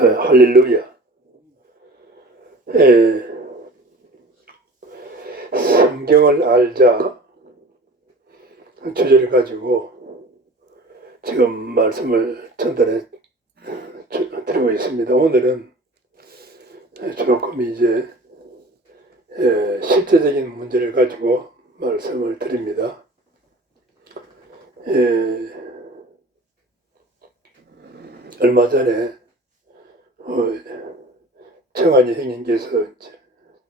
할렐루야. 성경을 알자 주제를 가지고 지금 말씀을 전달해 드리고 있습니다. 오늘은 조금 이제 실제적인 문제를 가지고 말씀을 드립니다. 얼마 전에 청한이 형님께서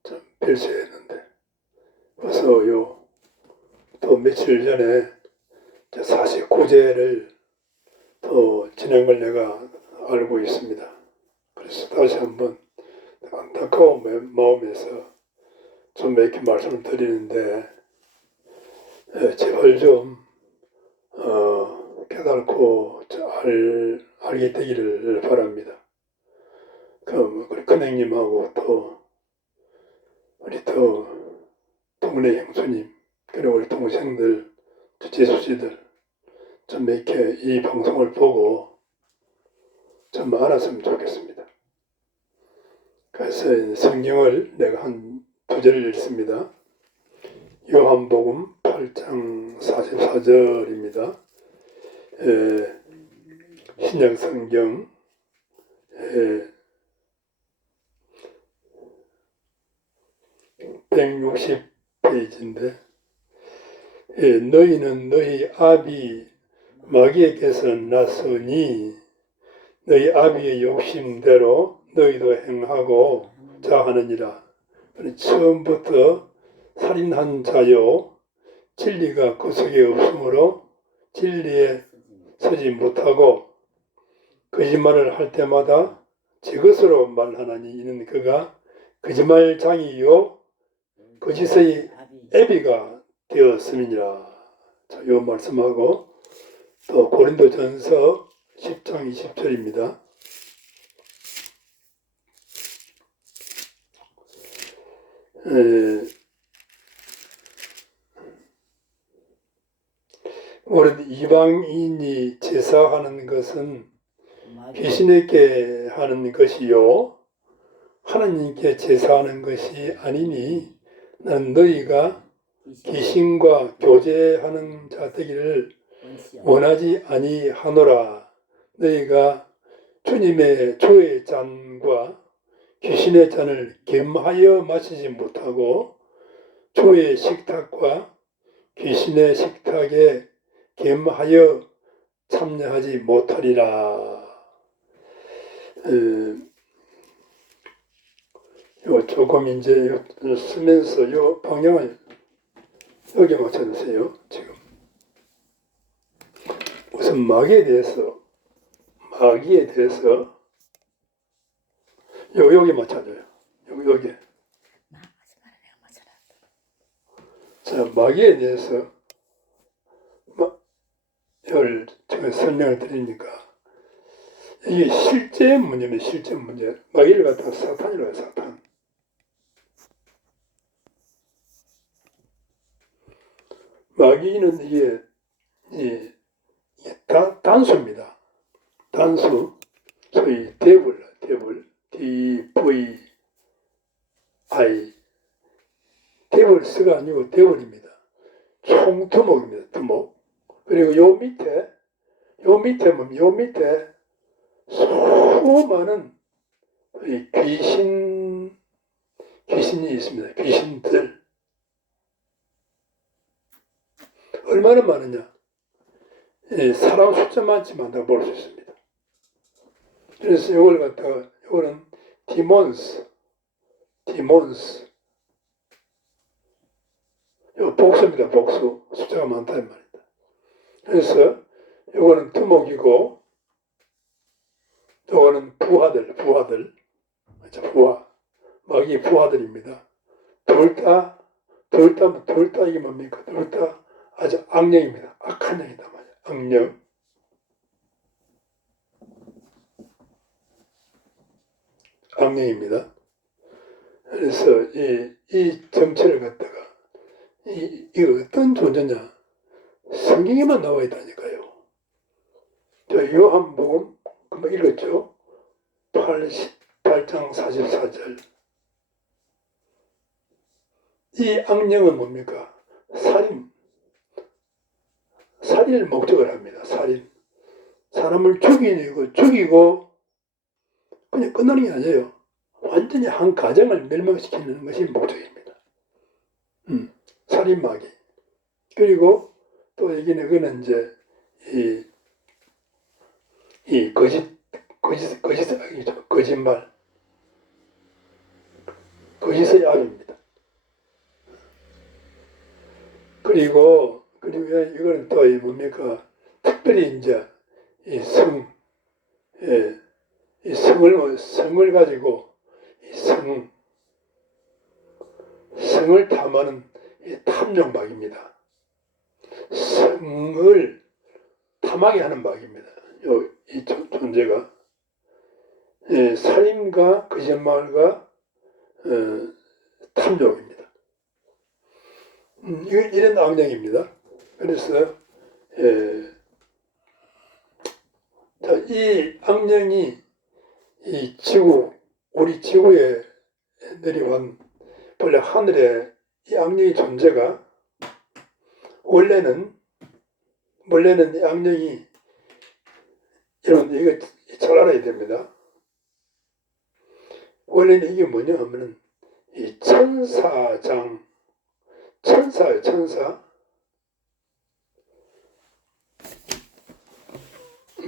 좀 별세했는데 그래서 또 며칠 전에 49제를 또 지난 걸 내가 알고 있습니다. 그래서 다시 한번 안타까운 마음에서 좀 이렇게 말씀을 드리는데 제발 좀 깨닫고 알게 되기를 바랍니다. 우리 큰형님하고 또 우리 또 동네 형수님 그리고 우리 동생들 지수씨들 좀 이렇게 이 방송을 보고 좀 알았으면 좋겠습니다. 그래서 성경을 내가 한 2절을 읽습니다. 요한복음 8장 44절입니다. 신약성경 160페이지인데 너희는 너희 아비 마귀에게서 났으니 너희 아비의 욕심대로 너희도 행하고 자하느니라. 처음부터 살인한 자요 진리가 그 속에 없으므로 진리에 서지 못하고 거짓말을 할 때마다 제 것으로 말하나니 이는 그가 거짓말장이요 거짓의 애비가 되었음이니라. 자, 이 말씀하고 또 고린도전서 10장 20절입니다. 우리는 이방인이 제사하는 것은 귀신에게 하는 것이요 하나님께 제사하는 것이 아니니 나는 너희가 귀신과 교제하는 자 되기를 원하지 아니하노라. 너희가 주님의 주의 잔과 귀신의 잔을 겸하여 마시지 못하고 주의 식탁과 귀신의 식탁에 겸하여 참여하지 못하리라. 조금 이제 쓰면서 요 방향을 여기 맞춰주세요. 지금 우선 마귀에 대해서 여기 맞춰줘요. 여기. 자, 마귀에 대해서 제가 설명을 드리니까 이게 실제 문제입니다. 실제 문제. 마귀를 갖다가 사탄이라고 해요. 사탄. 마귀는 이게 단수입니다. 단수. 소위 데블, DVI. 데블스가 아니고 데블입니다. 총두목입니다. 두목. 그리고 요 밑에 수많은 귀신이 있습니다. 귀신들. 얼마나 많으냐? 사람 숫자만치만 볼 수 있습니다. 그래서 이거는 디몬스. 이거 복수입니다. 복수. 숫자가 많다 이 말입니다. 그래서 이거는 두목이고 이거는 부하들. 마귀 부하들입니다. 둘 다 이게 뭡니까? 둘 다 아주 악령입니다. 악한 영이다 말이야. 악령. 악령입니다. 그래서 이 정체를 갖다가 이게 어떤 존재냐? 성경에만 나와 있다니까요. 자, 요한복음 금방 읽었죠? 8 18장 44절. 이 악령은 뭡니까? 살인을 목적을 합니다. 살인. 사람을 죽이고 그냥 끝나는 게 아니에요. 완전히 한 가정을 멸망시키는 것이 목적입니다. 살인마귀. 그리고 또 여기는 그는 이제 이 거짓 악이죠. 거짓말. 거짓의 악입니다. 그리고 이거는 또 뭡니까? 특별히 이제 이 성을 가지고 성을 탐하는 탐욕막입니다. 성을 탐하게 하는 막입니다. 이 존재가 살인과 거짓말과 탐욕입니다. 이런 악령입니다. 그래서 이 악령이 우리 지구에 내려온 원래 하늘에 이 악령의 존재가 원래는 이 악령이 여러분 이거 잘 알아야 됩니다. 원래는 이게 뭐냐 하면은 이 천사예요, 천사.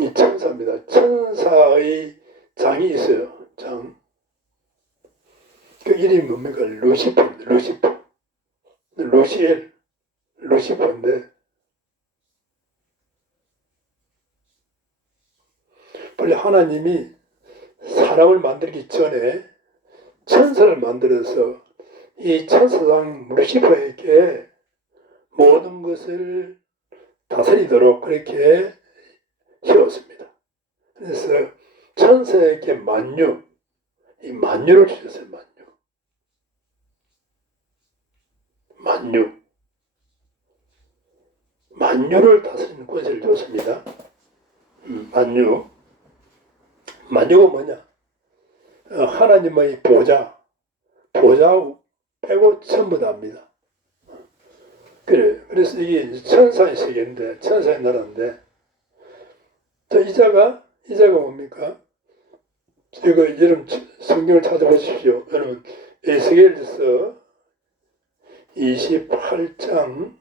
이 천사입니다. 천사의 장이 있어요. 장. 그 이름이 뭡니까? 루시퍼인데 원래 하나님이 사람을 만들기 전에 천사를 만들어서 이 천사장 루시퍼에게 모든 것을 다스리도록 그렇게 세웠습니다. 그래서 천사에게 만유를 주셨어요. 만유를 다스리는 권세를 줬습니다. 만유가 뭐냐? 하나님의 보좌 빼고 전부 다 합니다. 그래서 이게 천사의 세계인데, 천사의 나라인데, 이자가 뭡니까? 여러분 성경을 찾아보십시오. 여러분 에스겔서 28장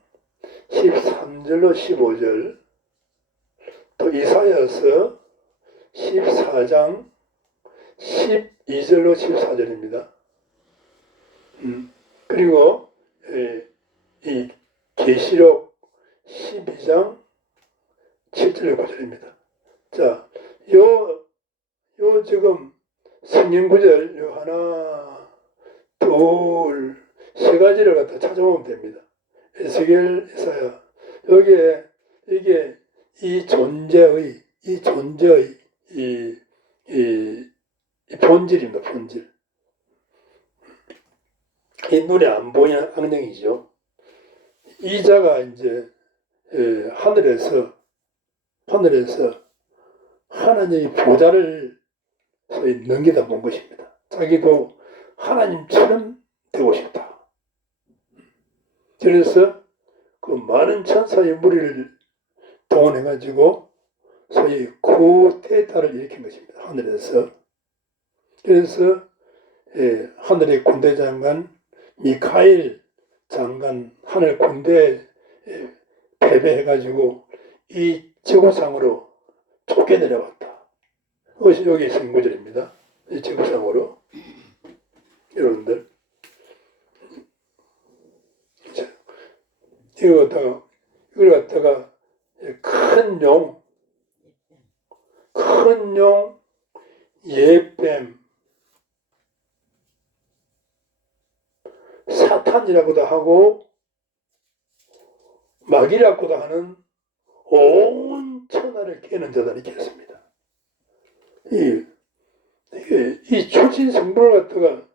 13절로 15절, 또 이사야서 14장 12절로 14절입니다. 그리고 이 계시록 12장 7절 9절입니다. 자, 요 지금 성경 구절 요 하나, 둘, 세 가지를 갖다 찾아보면 됩니다. 에스겔, 이사야. 여기에 이게 이 존재의 이 본질입니다. 본질. 이 눈에 안 보이는 악령이죠. 이자가 이제 하늘에서 하나님의 보좌를 넘기다 본 것입니다. 자기도 하나님처럼 되고 싶다. 그래서 그 많은 천사의 무리를 동원해가지고 소위 쿠데타를 일으킨 것입니다. 하늘에서. 그래서 하늘의 군대 장관 미카엘 장관 하늘 군대에 패배해가지고 이 지구상으로 쫓겨내려왔다. 그것이 여기 성구절입니다. 이 지구상으로. 여러분들 이걸 갖다가 큰 용, 예뱀, 사탄이라고도 하고 마귀라고도 하는 온 천하를 깨는 자다 이렇게 했습니다. 이 출신 성분을 갖다가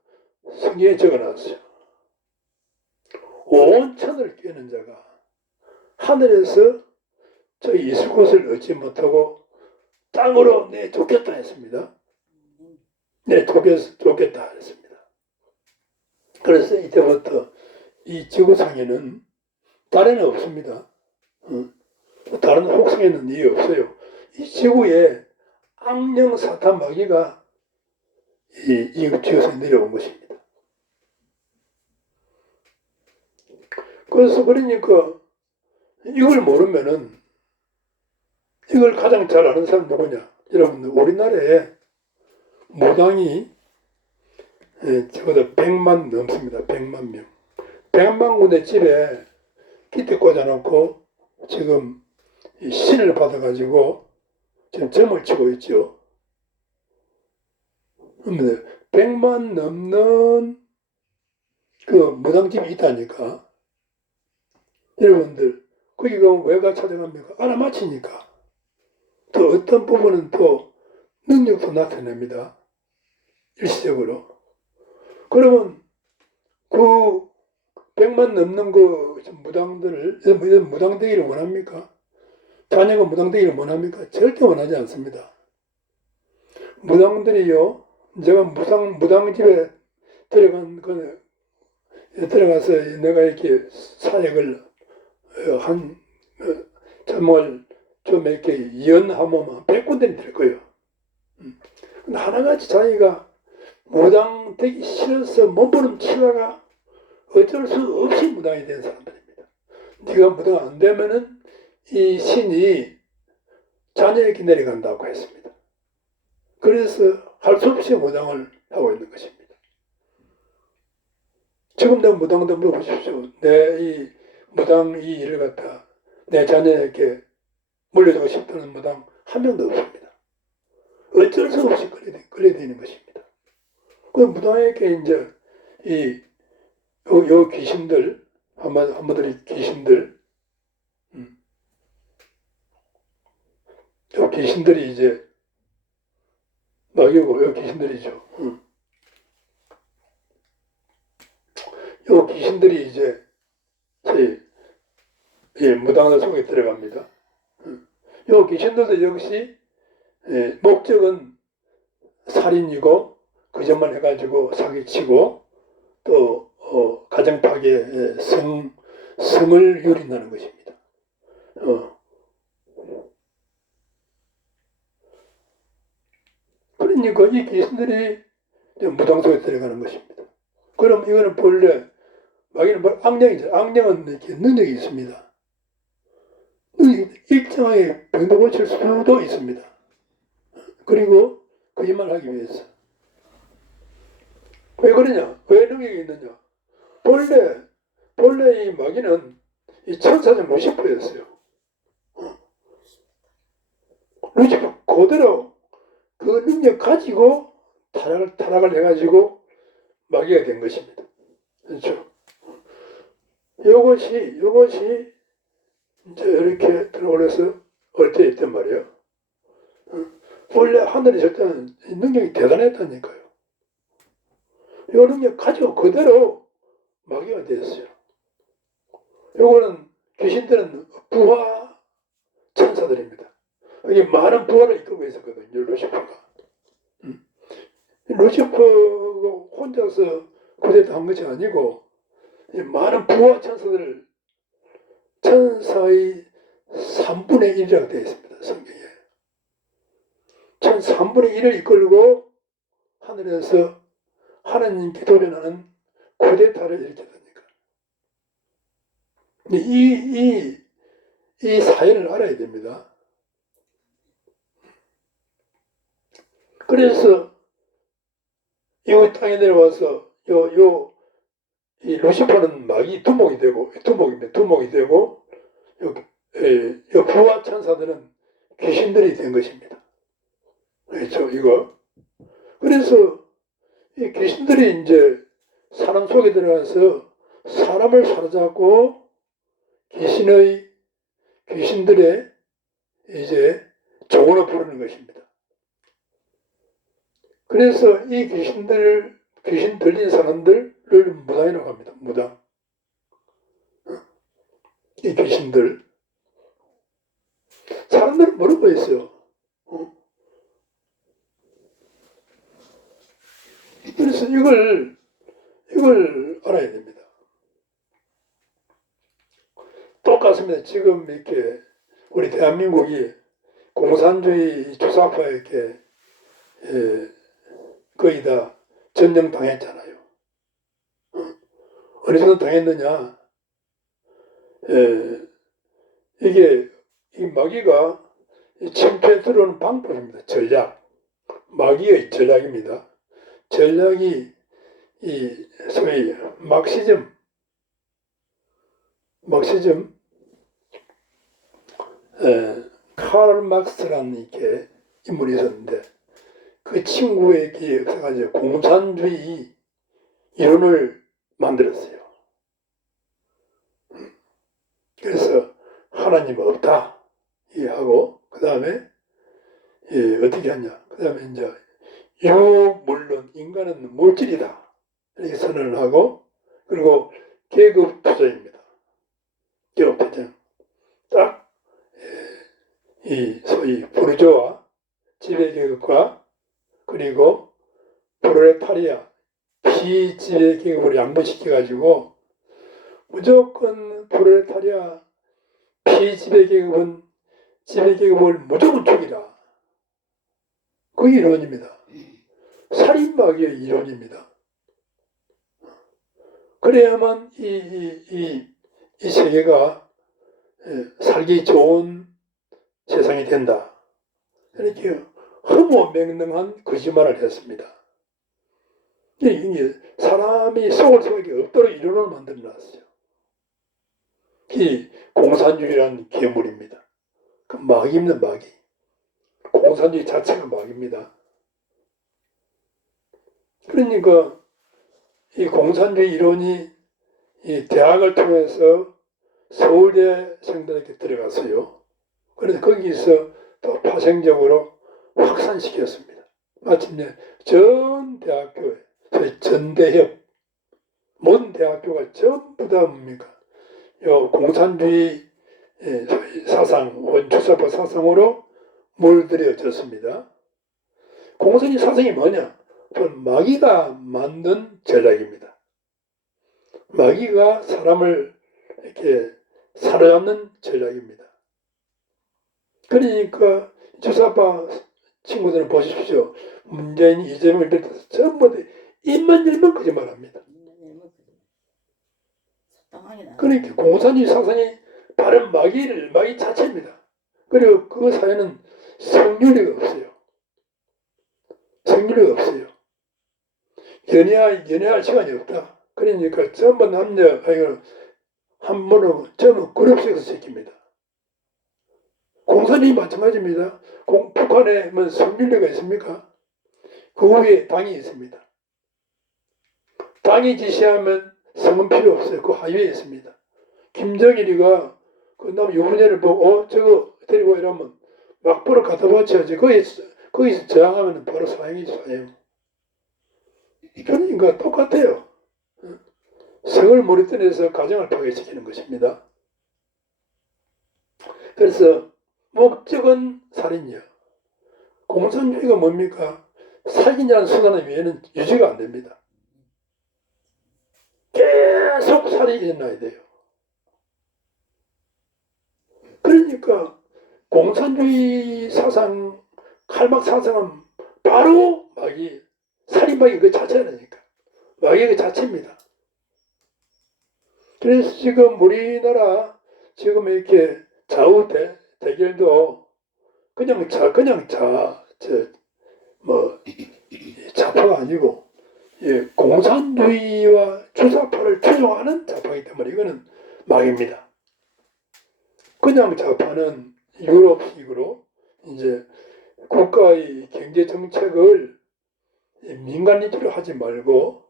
성경에 적어놨어요. 온 천을 깨는 자가 하늘에서 저희 있을 곳을 얻지 못하고 땅으로 내쫓겼다 했습니다. 쫓겠다 했습니다. 그래서 이때부터 이 지구상에는 달에는 없습니다. 다른 혹성에는 일이 없어요. 이 지구에 악령 사탄 마귀가 이 지구상에 내려온 것입니다. 그래서 그러니까 이걸 모르면은 이걸 가장 잘 아는 사람 누구냐? 여러분들 우리나라에 무당이 적어도 100만 넘습니다. 100만 명. 100만 군데 집에 기대 꽂아놓고 지금 신을 받아가지고 지금 점을 치고 있죠. 100만 넘는 그 무당집이 있다니까. 여러분들 거기가 왜가 찾아갑니까? 알아맞히니까. 또 어떤 부분은 또 능력도 나타냅니다. 일시적으로. 그러면 그 100만 넘는 그 무당들을 무당되기를 원합니까? 자녀가 무당되기를 원합니까? 절대 원하지 않습니다. 무당들이요, 제가 무당집에 들어가서 내가 이렇게 사역을 정말 좀 이렇게 연하면 100군데는 될 거예요. 근데 하나같이 자기가 무당 되기 싫어서 몸부림치다가 어쩔 수 없이 무당이 된 사람들입니다. 네가 무당 안 되면은 이 신이 자녀에게 내려간다고 했습니다. 그래서 할 수 없이 무당을 하고 있는 것입니다. 지금 내 무당도 물어보십시오. 내 이 무당 이 일을 갖다 내 자녀에게 물려주고 싶다는 무당 한 명도 없습니다. 어쩔 수 없이 끌려다니는 것입니다. 그 무당에게 이제 요 귀신들, 한마디로 귀신들, 요 귀신들이 이제 마귀고 요 귀신들이죠. 요 귀신들이 이제 무당들 속에 들어갑니다. 요 귀신들도 역시 목적은 살인이고 그것만 해가지고 사기치고 또 가정 파괴, 성을 유린하는 것입니다. 그러니까 이 귀신들이 무당 속에 들어가는 것입니다. 그럼 이거는 본래 마귀는 악령이죠. 악령은 이렇게 능력이 있습니다. 일정하게 병도 고칠 수도 있습니다. 그리고 거짓말하기 위해서. 왜 그러냐? 왜 능력이 있느냐? 본래 이 마귀는 이 천사장 루시퍼였어요. 루시퍼 그대로 그 능력 가지고 타락을 해가지고 마귀가 된 것입니다. 그렇죠? 이것이 이제 이렇게 들어올려서 얼때에 있단 말이에요. 원래 하늘에 절대는 능력이 대단했다니까요. 이 능력 가지고 그대로 마귀가 됐어요. 요거는 귀신들은 부하 천사들입니다. 여기 많은 부하를 이끌고 있었거든요. 루시퍼가. 루시퍼가 혼자서 구대한 것이 아니고 많은 부하 천사들을 천사의 3분의 1이라고 되어 있습니다. 성경에. 3분의 1을 이끌고 하늘에서 하나님께 도전하는 쿠데타를 일으켰다니까. 이 사연을 알아야 됩니다. 그래서 이 땅에 내려와서 이 루시퍼는 마귀 두목이 되고 부하 천사들은 귀신들이 된 것입니다. 그렇죠, 이거. 그래서 이 귀신들이 이제 사람 속에 들어가서 사람을 사로잡고 귀신들의 이제 종으로 부르는 것입니다. 그래서 이 귀신 들린 사람들을 무당이라고 합니다. 무당. 이 귀신들. 사람들은 모르고 있어요. 그래서 이걸 알아야 됩니다. 똑같습니다. 지금 이렇게 우리 대한민국이 공산주의 주사파에 이렇게 거의 다 전령당했잖아요. 어느 정도 당했느냐? 이게 이 마귀가 침투에 들어오는 방법입니다. 전략. 마귀의 전략입니다. 전략이 이 소위 막시즘 카를 막스라는 이렇게 인물이 있었는데 그 친구에게 가지고 공산주의 이론을 만들었어요. 그래서 하나님 없다 하고 그 다음에 어떻게 하냐? 그 다음에 이제 물론 인간은 물질이다 이렇게 선언을 하고 그리고 계급 투쟁입니다. 계급 투쟁 딱 이 소위 부르주아 지배계급과 그리고 프롤레타리아 비지배계급을 양보시켜가지고 무조건 프롤레타리아 비지배계급은 지배계급을 무조건 죽이라. 그 이론입니다. 살인마귀의 이론입니다. 그래야만 이 세계가 살기 좋은 세상이 된다. 이렇게 허무맹랑한 거짓말을 했습니다. 이게 사람이 속을 수밖에 없도록 이론을 만들어 놨어요. 이 공산주의라는 괴물입니다. 그 마귀입니다, 마귀. 공산주의 자체가 마귀입니다. 그러니까 이 공산주의 이론이 이 대학을 통해서 서울대생들에게 들어갔어요. 그래서 거기서 또 파생적으로 확산시켰습니다. 마침내 전 대학교에 전대협 모든 대학교가 전부 다 뭡니까? 요 공산주의 사상, 원주사파 사상으로 물들여졌습니다. 공산주의 사상이 뭐냐? 마귀가 만든 전략입니다. 마귀가 사람을 이렇게 사로잡는 전략입니다. 그러니까 주사파 친구들은 보십시오. 문재인, 이재명을 비롯해서 전부 입만 열면 거짓말합니다. 그러니까 공산주의 사상이 바른 마귀 자체입니다. 그리고 그 사회는 성률이 없어요. 성률이 없어요. 연애할 시간이 없다. 그러니까 전부 남녀 한 번은 전부 그룹식에서 시킵니다. 공산주의 마찬가지입니다. 북한에 뭐 성률례가 있습니까? 그 위에 당이 있습니다. 당이 지시하면 성은 필요 없어요. 그 하위에 있습니다. 김정일이가 그 남 유부녀를 보고 저거 데리고 이러면 막부를 갖다 바쳐야지. 거기서 저항하면 바로 사형이죠, 사형. 그러니까 똑같아요. 성을 머리뜨내서 가정을 파괴시키는 것입니다. 그래서 목적은 살인이요. 공산주의가 뭡니까? 살인이라는 수단 외에는 유지가 안 됩니다. 계속 살인이 일어나야 돼요. 그러니까 공산주의 사상, 칼막 사상은 바로 마귀, 살인마귀 그 자체라니까. 마귀 그 자체입니다. 그래서 지금 우리나라 지금 이렇게 좌우 대결도 좌파가 아니고 공산주의와 주사파를 추종하는 좌파이기 때문에 이거는 마귀입니다. 그냥 좌파는 유럽식으로 이제 국가의 경제 정책을 민간 위주로 하지 말고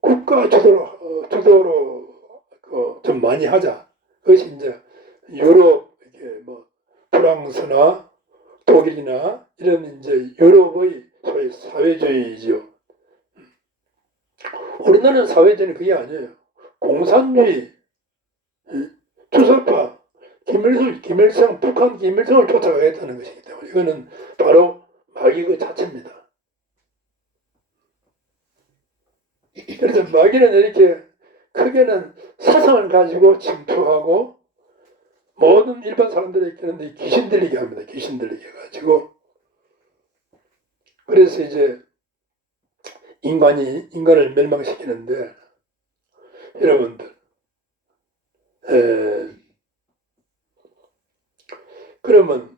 국가 주도로 좀 많이 하자. 그것이 이제 유럽 프랑스나 독일이나 이런 이제 유럽의 소위 사회주의죠. 우리나라는 사회주의는 그게 아니에요. 공산주의, 주사파, 김일성, 북한 김일성을 쫓아가겠다는 것이기 때문에 이거는 바로 마귀 그 자체입니다. 그래서 마귀는 이렇게 크게는 사상을 가지고 침투하고 모든 일반 사람들에게는 귀신 들리게 합니다. 귀신 들리게 해가지고 그래서 이제 인간을 멸망시키는데 여러분들 그러면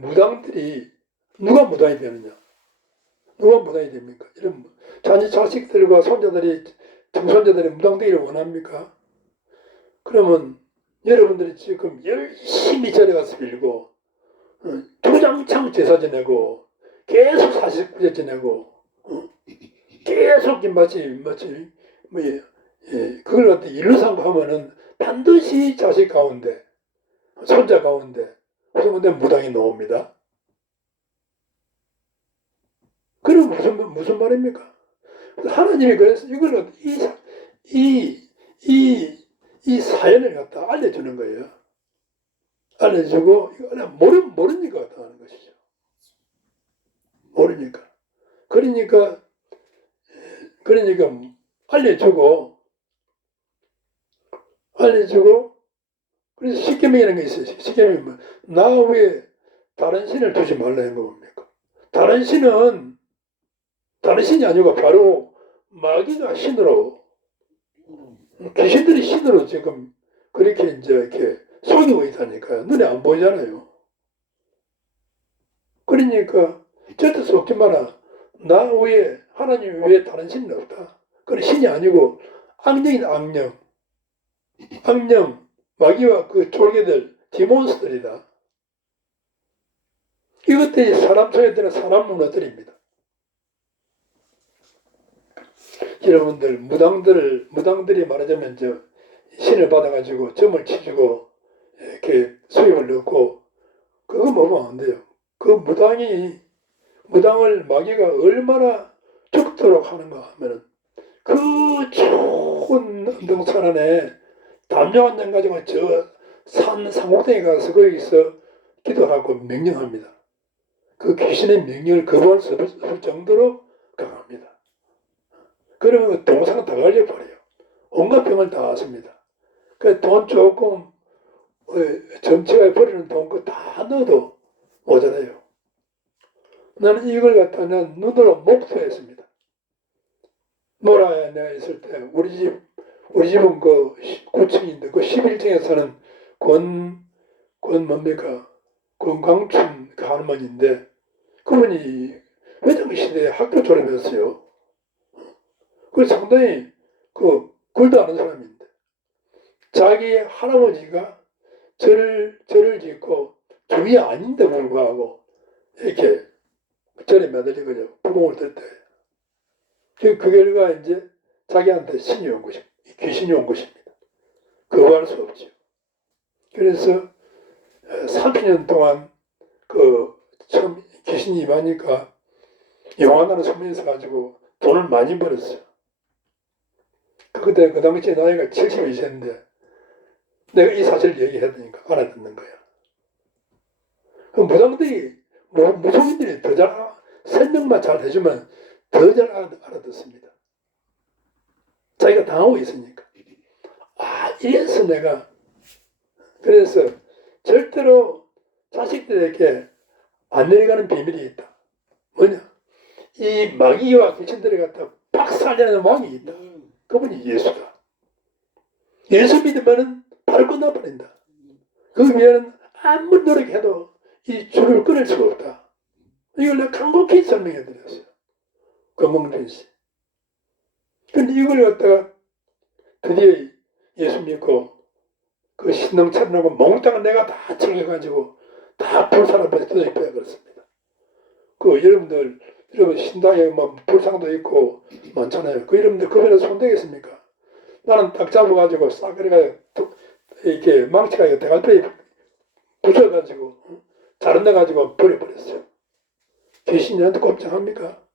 무당들이 누가 무당이 되느냐? 누가 무당이 됩니까? 이런 자식들과 손자들이 청손자들이 무당되기를 원합니까? 그러면 여러분들이 지금 열심히 절에 가서 빌고 주장창 제사 지내고 계속 사십구제 지내고 계속 마치 그걸 갖다 일로 삼고하면은 반드시 자식 가운데 손자 가운데 무슨 무당이 나옵니다. 그럼 무슨 말입니까? 하나님이 그래서 이걸 이 사연을 갖다 알려주는 거예요. 알려주고 모르니까 갖다 하는 것이죠. 모르니까. 그러니까 알려주고 그래서 십계명이라는 게 있어요. 십계명이 뭐, 나 외에 다른 신을 두지 말라는 거 뭡니까? 다른 신이 아니고 바로 마귀가 신으로 귀신들이 신으로 지금 그렇게 이제 이렇게 속이고 있다니까요. 눈에 안 보이잖아요. 그러니까 절대 속지 마라. 나 외에 하나님 외에 다른 신은 없다. 그건 신이 아니고 악령인 악령 마귀와 그 졸개들 디몬스들이다. 이것들이 사람 속에 드는 사람 문화들입니다. 여러분들 무당들이 말하자면 신을 받아가지고 점을 치주고 이렇게 수입을 넣고 그거 먹으면 안 돼요. 그 무당을 마귀가 얼마나 죽도록 하는가 하면은 그 좋은 등산 안에 담요 한 장 가지고 저 산 상옥동에 가서 거기서 기도하고 명령합니다. 그 귀신의 명령을 거부할 수 없을 정도로 강합니다. 그러면 동상은 다 걸려버려요. 온갖 병을 다 앓습니다. 그 돈 조금 점치가 버리는 돈 그거 다 넣어도 모자라요. 나는 이걸 갖다 난 눈으로 목도했습니다. 모라에 내가 있을 때 우리 집은 그 9층인데 그 11층에 사는 권광춘 그 할머니인데 그분이 회장 시대에 학교 졸업했어요. 그 상당히 글도 아는 사람인데 자기 할아버지가 절을 짓고 주위 아닌데 불구하고 이렇게 절에 매달리거든요. 부공을 들 때. 그 결과 이제 자기한테 신이 온 것입니다. 귀신이 온 것입니다. 거부할 수 없죠. 그래서 30년 동안 처음 귀신이 임하니까 영화나는 소문에서 가지고 돈을 많이 벌었어요. 그때 그 당시에 나이가 72세인데 내가 이 사실을 얘기해야 되니까 알아듣는 거야. 그 무당들이 무속인들이 더 잘 설명만 잘 해주면 더 잘 알아듣습니다. 자기가 당하고 있으니까. 이래서 내가 그래서 절대로 자식들에게 안 내려가는 비밀이 있다. 뭐냐? 이 마귀와 귀신들이 갖다 박살내는 왕이 있다. 그분이 예수다. 예수 믿으면은 바로 끝나버린다. 그 위에는 아무리 노력해도 이 줄을 끊을 수가 없다. 이걸 내가 간곡히 설명해 드렸어요. 권봉준 씨. 근데 이걸 갖다가 드디어 예수 믿고 그 신앙 차려놓고 몽땅 내가 다 챙겨가지고 다 불상 앞에서 뜯어 빼버렸습니다. 여러분 신당에 뭐 불상도 있고 많잖아요. 여러분들 그 배에 손대겠습니까? 나는 딱 잡아가지고 싹 이렇게 망치가 대갈배에 붙여가지고 자른다가지고 버려버렸어요. 귀신이 나한테 꼼짝합니까?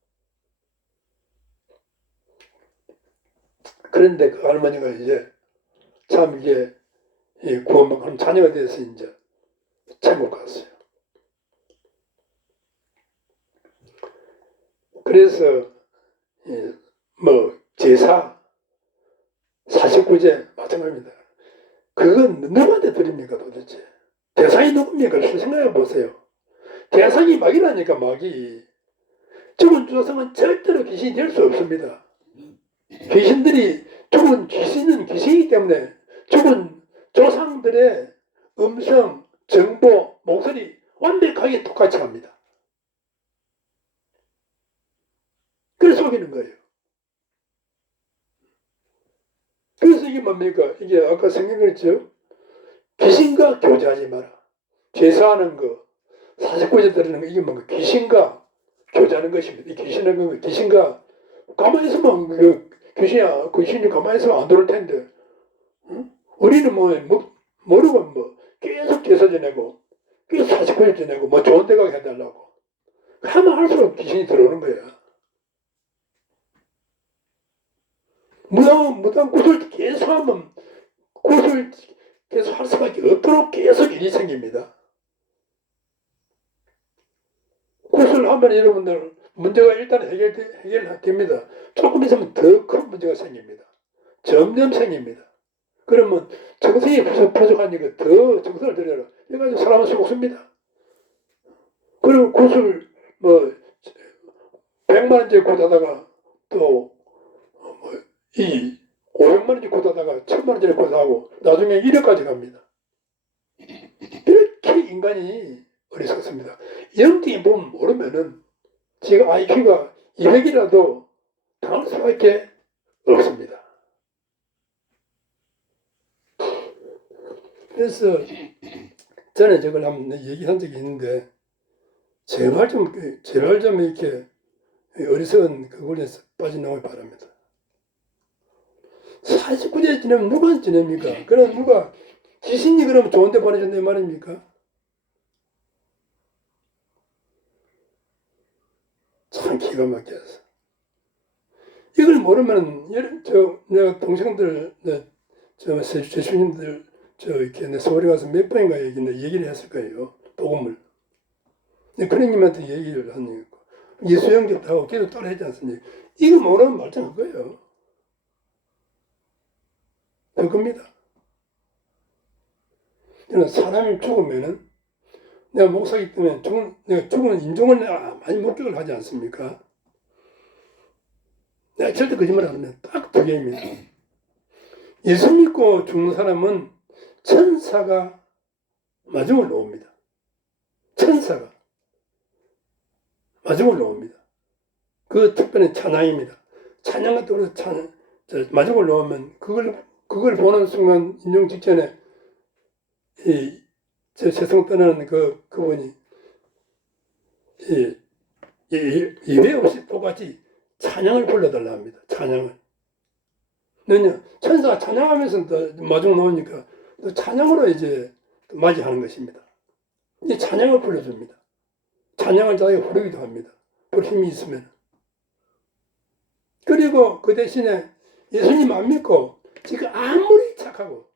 그런데 그 할머니가 이제 참 이게 구원받은 자녀가 돼서 이제 천국 갔어요. 그래서 제사 49제 마찬가지입니다. 그건 누구한테 드립니까 도대체? 대상이 누굽니까? 생각해 보세요. 대상이 막이라니까 막이. 죽은 조상은 절대로 귀신이 될 수 없습니다. 귀신들이 죽은 귀신은 귀신이기 때문에 죽은 조상들의 음성, 정보, 목소리 완벽하게 똑같이 합니다. 그래서 속이는 거예요. 그래서 이게 뭡니까? 이게 아까 성경 그랬죠? 귀신과 교제하지 마라. 제사하는 거, 사십구제 드리는 거, 이게 뭔가 귀신과 교제하는 것입니다. 이 귀신은 귀신과 가만히 있으면 귀신이 가만히 있으면 안 들어올 텐데, 응? 우리는 모르고 계속 제사 지내고, 계속 사십구제 지내고, 좋은 데 가게 해달라고. 하면 할수록 귀신이 들어오는 거야. 무당 굿을 계속 하면 굿을 계속 할 수밖에 없도록 계속 일이 생깁니다. 굿을 하면 여러분들 문제가 일단 해결됩니다. 조금 있으면 더 큰 문제가 생깁니다. 점점 생깁니다. 그러면 정성이 부족하니까 더 정성을 들여라. 이래가지고 사람은 속습니다. 그리고 굿을 100만 원짜리 굿 하다가 또 500만 원짜리 굿 하다가 1000만 원짜리 굿 하고 나중에 1억까지 갑니다. 이렇게 인간이 어리석습니다. 영적인 몸 모르면은 지금 IQ가 200이라도 당할 수밖에 없습니다. 그래서 전에 저걸 한번 얘기한 적이 있는데 제발 좀 이렇게 어리석은 그걸에 빠져나오기 바랍니다. 49제 지내면 누가 지냅니까? 그럼 누가 귀신이 그러면 좋은데 보내준다 말입니까? 참 기가 막혀서. 이걸 모르면 내가 동생들, 제주님들 이렇게 내 서울에 가서 몇 번인가 얘기를 했을 거예요. 복음을. 그런님한테 얘기를 하는 거. 예수 영접도 하고 기도 따라 했지 않습니까? 이거 모르면 말짱한 거예요. 그겁니다. 저는 사람이 죽으면은 내가 목사이기 때문에 내가 죽은 인종을 내가 많이 목격을 하지 않습니까? 내가 절대 거짓말 안 합니다. 딱 두 개입니다. 예수 믿고 죽는 사람은 천사가 마중을 놓습니다. 천사가 마중을 놓습니다. 그 특별한 찬양입니다. 찬양 같은 거 마중을 놓으면 그걸 보는 순간 인종 직전에 저 세상 떠나는 그분이 예외 없이 똑같이 찬양을 불러달라 합니다. 찬양을. 천사가 찬양하면서 마중 나오니까 찬양으로 이제 맞이하는 것입니다. 이제 찬양을 불러줍니다. 찬양을 자기가 부르기도 합니다. 볼 힘이 있으면. 그리고 그 대신에 예수님 안 믿고 지금 아무리 착하고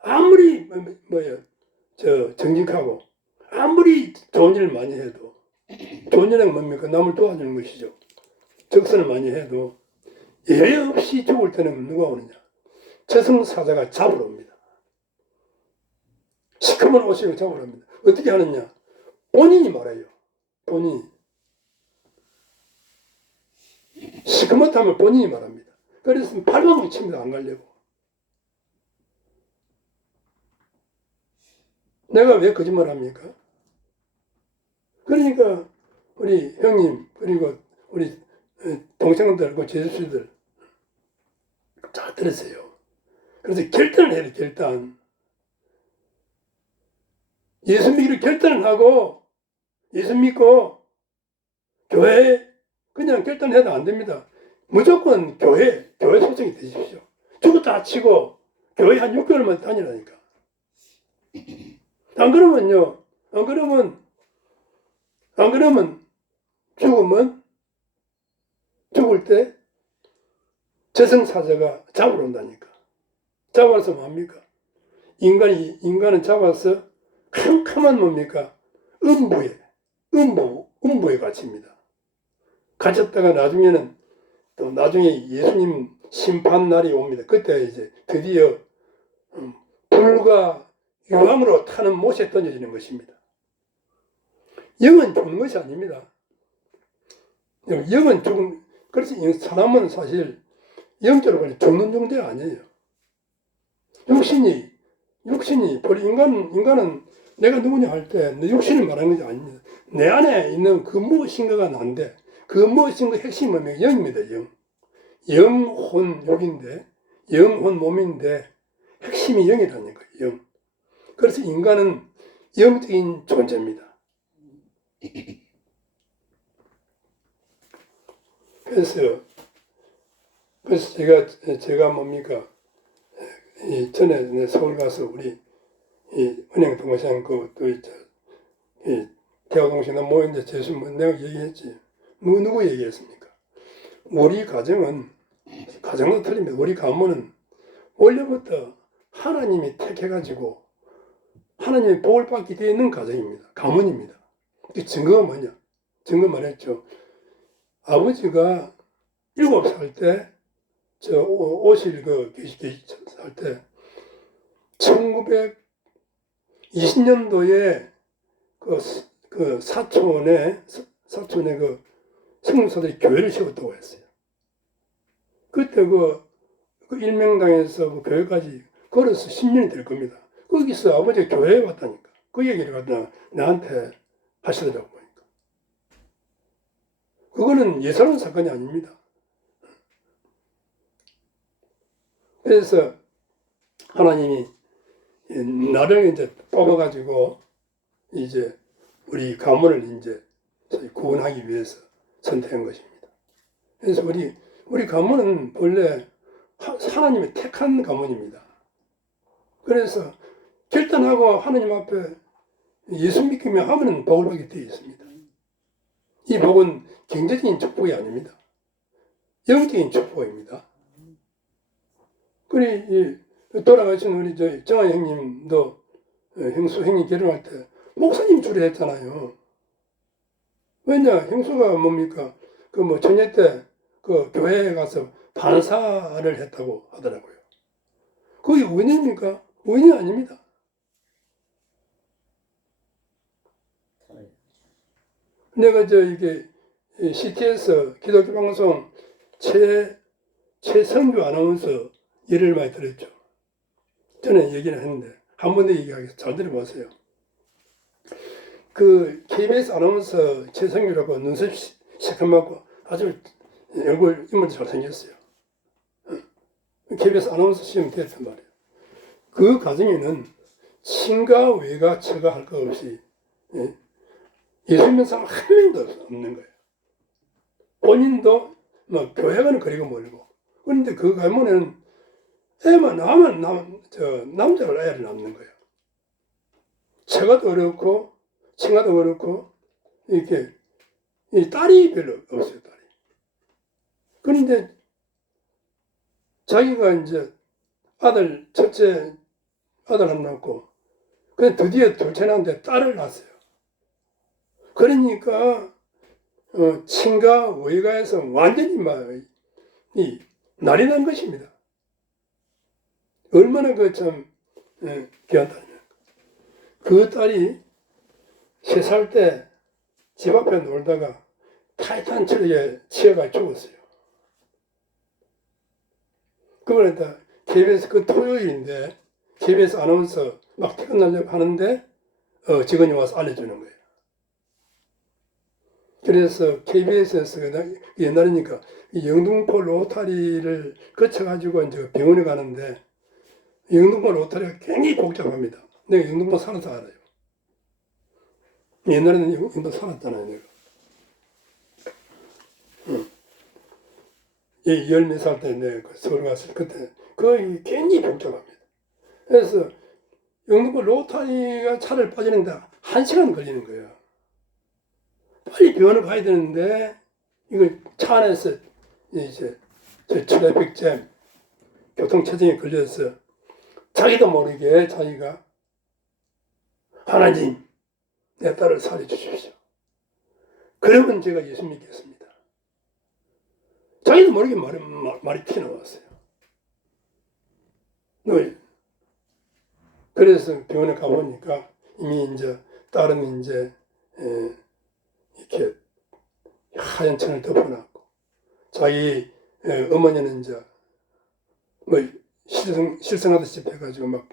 아무리 정직하고 아무리 좋은 일을 많이 해도 좋은 일은 뭡니까? 남을 도와주는 것이죠. 적선을 많이 해도 예외 없이 죽을 때는 누가 오느냐? 저승사자가 잡으러 옵니다. 시커먼 옷을 잡으러 옵니다. 어떻게 하느냐? 본인이 말해요. 본인이. 시커멓다면 본인이 말합니다. 그래서 발만 묻힙니다. 안 가려고. 내가 왜 거짓말 합니까? 그러니까 우리 형님 그리고 우리 동생들 그 제주씨들 잘 들으세요. 그래서 결단을 해야 돼. 결단. 예수 믿기를 결단을 하고 예수 믿고 교회 그냥 결단해도 안 됩니다. 무조건 교회 소속이 되십시오. 죽었다 치고 교회 한 6개월만 다니라니까. 안 그러면 죽을 때 저승사자가 잡으러 온다니까. 잡아서 뭡니까? 인간은 잡아서 캄캄한 뭡니까? 음부에 갇힙니다. 갇혔다가 나중에 예수님 심판 날이 옵니다. 그때 이제 드디어 불과 유황으로 타는 못에 던져지는 것입니다. 영은 죽는 것이 아닙니다. 영은 죽은, 그래서 사람은 사실 영적으로 죽는 존재가 아니에요. 육신이 인간은 내가 누구냐 할 때 내 육신을 말하는 것이 아닙니다. 내 안에 있는 그 무엇인가가 난데 그 무엇인가 핵심은 영입니다. 영혼 육인데 영혼 몸인데 핵심이 영이라는 거예요. 영. 그래서 인간은 영적인 존재입니다. 그래서 제가 뭡니까? 전에 서울 가서 우리 은행 동생 대화동생들 모였는데 재수 내가 얘기했지. 누구 얘기했습니까? 우리 가정은 틀립니다. 우리 가문은 원래부터 하나님이 택해가지고 하나님의 복을 받게 되어 있는 가정입니다. 가문입니다. 증거가 뭐냐? 증거 말했죠. 아버지가 7살 때 저 오실 살 때 1920년도에 그 사촌에 그 성도사들이 교회를 세웠다고 했어요. 그때 그 일명당에서 그 교회까지 걸어서 10년이 될 겁니다. 거기서 아버지가 교회에 왔다니까. 그 얘기를 갖다 나한테 하시더라고 보니까. 그거는 예사로운 사건이 아닙니다. 그래서 하나님이 나를 이제 뽑아가지고 이제 우리 가문을 이제 구원하기 위해서 선택한 것입니다. 그래서 우리 가문은 원래 하나님이 택한 가문입니다. 그래서 결단하고 하나님 앞에 예수 믿기만 하면 복을 받게 되어 있습니다. 이 복은 경제적인 축복이 아닙니다. 영적인 축복입니다. 그리 돌아가신 우리 정아 형님도 형수 형님 결혼할 때 목사님 주례 했잖아요. 왜냐 형수가 뭡니까 전예 때 그 교회에 가서 반사를 했다고 하더라고요. 그게 은혜입니까? 은혜 아닙니다. 내가 이게 CT에서 기독교 방송 최성규 아나운서 예를 많이 들었죠. 저는 얘기를 했는데 한 번 더 얘기하겠습니다. 잘 들어보세요. 그 KBS 아나운서 최성규라고 눈썹 시커멓고 아주 얼굴 인물이 잘생겼어요. KBS 아나운서 시험 됐단 말이에요. 그 과정에는 친가 외가 처가 할 거 없이 예수 믿는 사람 한 명도 없는 거예요. 본인도 교회가는 그리고 멀고. 그런데 그 가문에는 애만 낳으면 남자를 애를 낳는 거예요. 처가도 어렵고 친가도 어렵고 이렇게 딸이 별로 없어요. 딸이. 그런데 자기가 이제 첫째 아들 안 낳고 그냥 드디어 둘째 낳는데 딸을 낳았어요. 그러니까 친가 외가에서 완전히 날이 난 것입니다. 얼마나 귀한 딸이냐. 그 딸이 3살 때 집 앞에 놀다가 타이탄 철에 치여가 죽었어요. 그러니까 KBS 토요일인데 KBS 아나운서 막 퇴근하려고 하는데 직원이 와서 알려주는 거예요. 그래서 KBS에서 옛날이니까 영등포 로타리를 거쳐가지고 이제 병원에 가는데 영등포 로타리가 굉장히 복잡합니다. 내가 영등포 살아서 알아요. 옛날에는 영등포 살았잖아요, 내가. 10몇 살 때 내가 서울 갔을 그때 그게 굉장히 복잡합니다. 그래서 영등포 로타리가 차를 빠지는데 1시간 걸리는 거예요. 빨리 병원을 가야 되는데 이거 차 안에서 이제 트래픽잼 교통체증에 걸려서 자기도 모르게 자기가 하나님 내 딸을 살려주십시오. 그러면 제가 예수 믿겠습니다. 자기도 자기도 모르게 말이 튀어나왔어요. 그래서 병원에 가보니까 이미 이제 딸은 이제 이렇게 하얀 천을 덮어놨고, 자기 어머니는 이제 뭐 실성하듯이 해가지고 막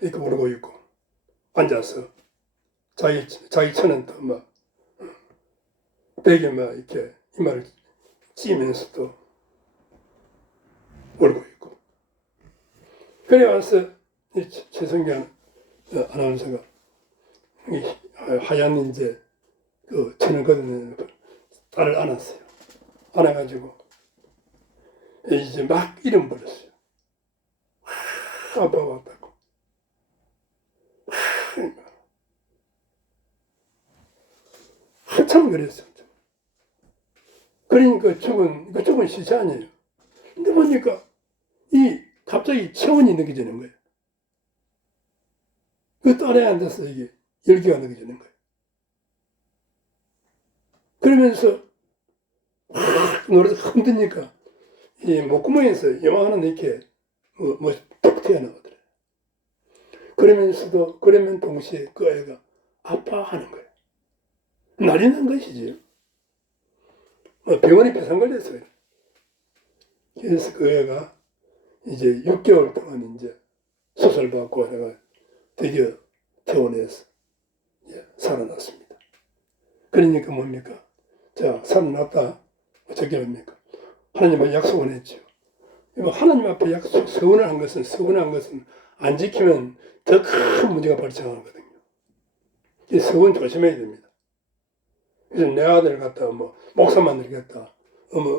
이렇게 울고 있고 앉아서 자기 천은 또 막 베개 막 이렇게 이마를 찌면서 또 울고 있고. 그래 와서 최성경 아나운서가 하얀 이제 그 천을 걷는 딸을 안았어요. 안아가지고 이제 막 이름 불렀어요. 아빠가 왔다고. 한참 그랬어요. 그러니까 죽은 시체 아니에요. 근데 보니까 갑자기 체온이 느껴지는 거예요. 그 딸에 앉아서 이게 열기가 느껴지는 거예요. 그러면서 노래서 흔드니까 이 목구멍에서 요만한 이렇게 툭 튀어나오더래요. 그러면 동시에 그 아이가 아파하는 거예요. 난리 난 것이지. 병원에 배상 걸렸어요. 그래서 그 애가 이제 6개월 동안 이제 수술받고 내가 드디어 퇴원해서 살아났습니다. 그러니까 뭡니까? 자, 살아났다. 어떻게 합니까? 하나님과 약속을 했죠. 하나님 앞에 서운한 것은 안 지키면 더 큰 문제가 발생하거든요. 이 서운 조심해야 됩니다. 그래서 내 아들 갖다가 목사만 되겠다.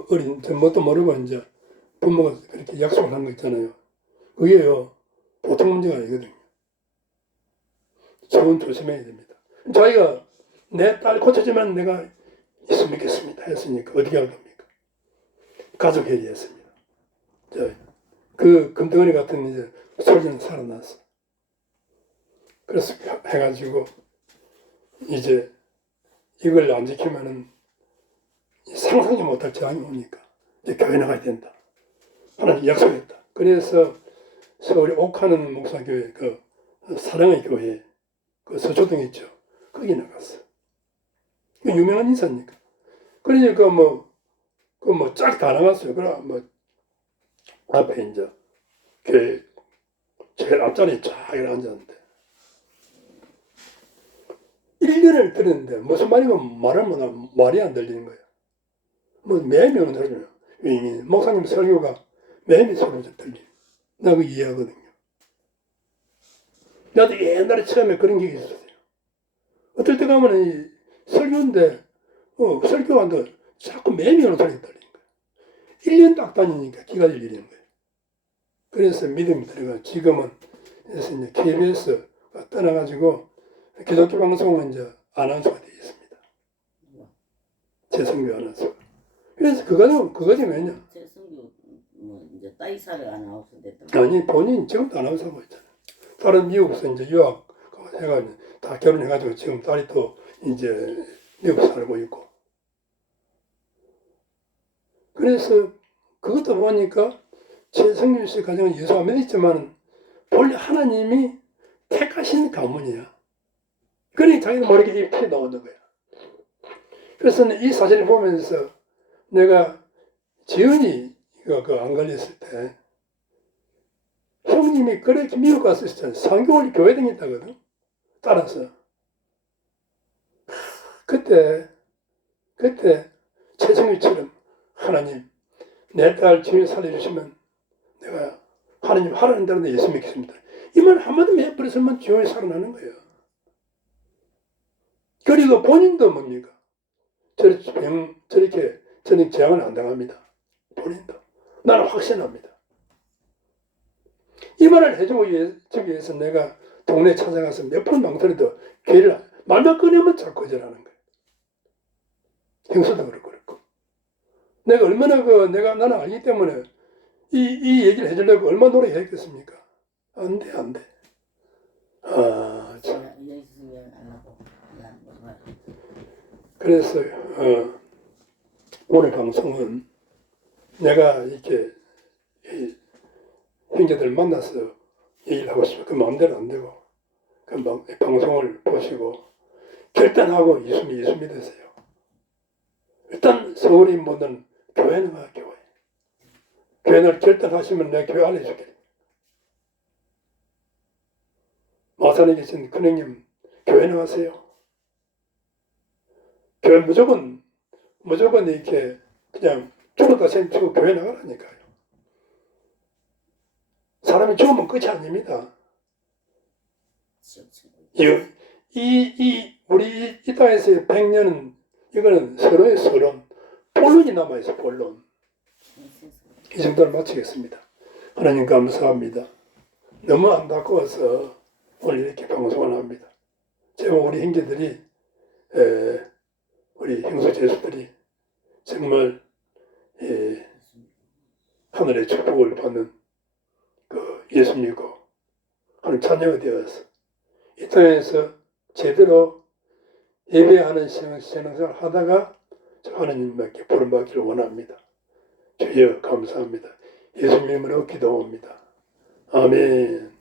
어린, 뭣도 모르고 이제 부모가 그렇게 약속을 한 거 있잖아요. 그게요, 보통 문제가 아니거든요. 서운 조심해야 됩니다. 자기가 내 딸 고쳐지면 내가 있으면 믿겠습니다 했으니까 어떻게 할 겁니까? 가족 회의했습니다. 그 금덩어리 같은 이제 소리는 살아났어. 그래서 해가지고 이제 이걸 안 지키면은 상상이 못할 재앙이 오니까 이제 교회 나가야 된다. 하나님 약속했다. 그래서 서울의 옥하는 목사교회 그 사랑의 교회 그 서초동 있죠. 거기 나갔어. 그 유명한 인사니까. 그러니까 쫙 다 나갔어요. 그럼 앞에 이제 교회 제일 앞자리에 쫙 앉았는데 1년을 들었는데 무슨 말이고 말이 안 들리는 거예요. 매일매일 들어요. 목사님 설교가 매일매일 설교가 들리요. 나 그거 이해하거든요. 나도 옛날에 처음에 그런 게 있었어요. 어떨 때 가면 이 설교인데 설교한다 자꾸 매일매일 소리가 들리는 거예요. 1년 딱 다니니까 기가 들리는 거예요. 그래서 믿음이 들어가 지금은 그래서 이제 KBS가 떠나가지고 기독교 방송은 이제 아나운서가 되어 있습니다. 최성규 아나운서. 그래서 그거지 왜냐? 최성규 이제 따이사를 아나운서 됐다. 아니 본인 지금도 아나운서고 있잖아요. 딸은 미국에서 이제 유학 해가지고 다 결혼해가지고 지금 딸이 또 이제 미국 살고 있고. 그래서 그것도 보니까 최성규 씨 가정은 예수 안 믿었지만 본래 하나님이 택하신 가문이야. 그러니 자기는 모르게 이 피 나오는 거야. 그래서 이 사진을 보면서 내가 지은이 안 걸렸을 때 형님이 그렇게 미국 갔을 때 3개월 교회 다녔다거든. 따라서 그때 최성규처럼 하나님 내 딸 지은이 살려주시면 내가 하나님 하라는 대로 예수 믿겠습니다. 이 말 한마디 해버렸으면 지은이 살아나는 거예요. 그리고 본인도 뭡니까? 저렇게 저는 재앙을 안 당합니다. 본인도. 나는 확신합니다. 이 말을 해주기 위해서 내가 동네 찾아가서 몇 번 망설여도 교회를 말만 꺼내면 자꾸 거절하는 거예요. 형수도 그렇고. 내가 얼마나 나는 알기 때문에 이 얘기를 해주려고 얼마나 노력했겠습니까? 안 돼. 참. 그래서 오늘 방송은 내가 이렇게 이 형제들 만나서 얘기를 하고 싶어. 그 마음대로 안 되고 그 방송을 보시고 결단하고 예수 믿으세요. 일단 서울인 분들은 교회는 가 교회. 교회를 결단하시면 내가 교회 알려줄게. 마산에 계신 큰형님 교회 나가세요. 교회 무조건 이렇게 그냥 죽었다 생치고 교회 나가라니까요. 사람이 죽으면 끝이 아닙니다. 우리 이 땅에서의 100년은 이거는 서로의 서론, 본론이 남아있어, 본론. 이 정도로 마치겠습니다. 하나님 감사합니다. 너무 안타까워서 오늘 이렇게 방송을 합니다. 제가 우리 형제들이, 우리 형수제수들이 정말 하늘의 축복을 받는 그 예수 믿고 하는 자녀가 되어서 이 땅에서 제대로 예배하는 신앙생활을 하다가 하나님께 부름받기를 원합니다. 주여 감사합니다. 예수님으로 기도합니다. 아멘.